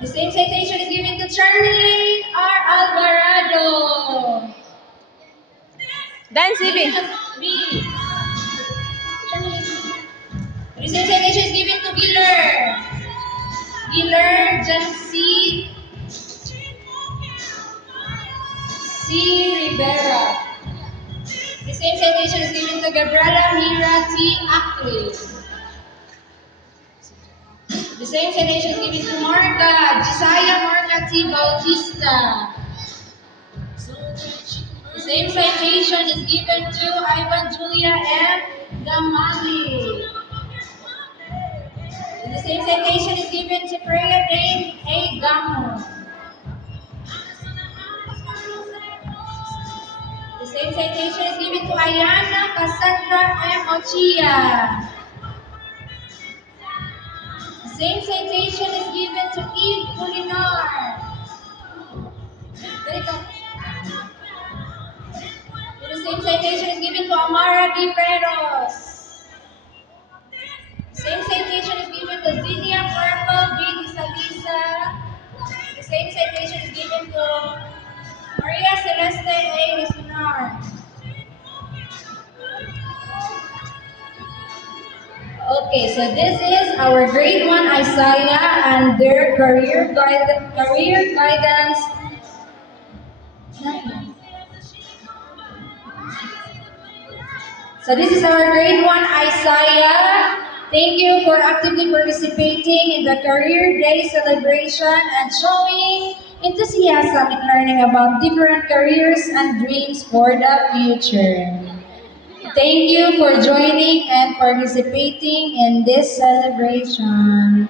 The same citation is given to Charlie R. Alvarado. Dan, CB. B. The same citation is given to Giller. Giller Jancy C. Rivera. The same citation is given to Gabriela Mira T. Ackley. The same citation is given to Marga Josiah Marga T. Bautista. The same citation is given to Ivan Julia M. Gamali. And the same citation is given to Freya Dane A. Gamo. The same citation is given to Ayana Cassandra M. Ochia. The same citation is given to Eve Kulinar. The same citation is given to Amara D. Peros. The same citation is given to Zinnia Purple B. Disalisa. The same citation is given to Maria Celeste A. Risunar. Okay, so this is our grade 1 Isaiah and their career guidance. So this is our grade 1 Isaiah. Thank you for actively participating in the Career Day celebration and showing enthusiasm in learning about different careers and dreams for the future. Thank you for joining and participating in this celebration.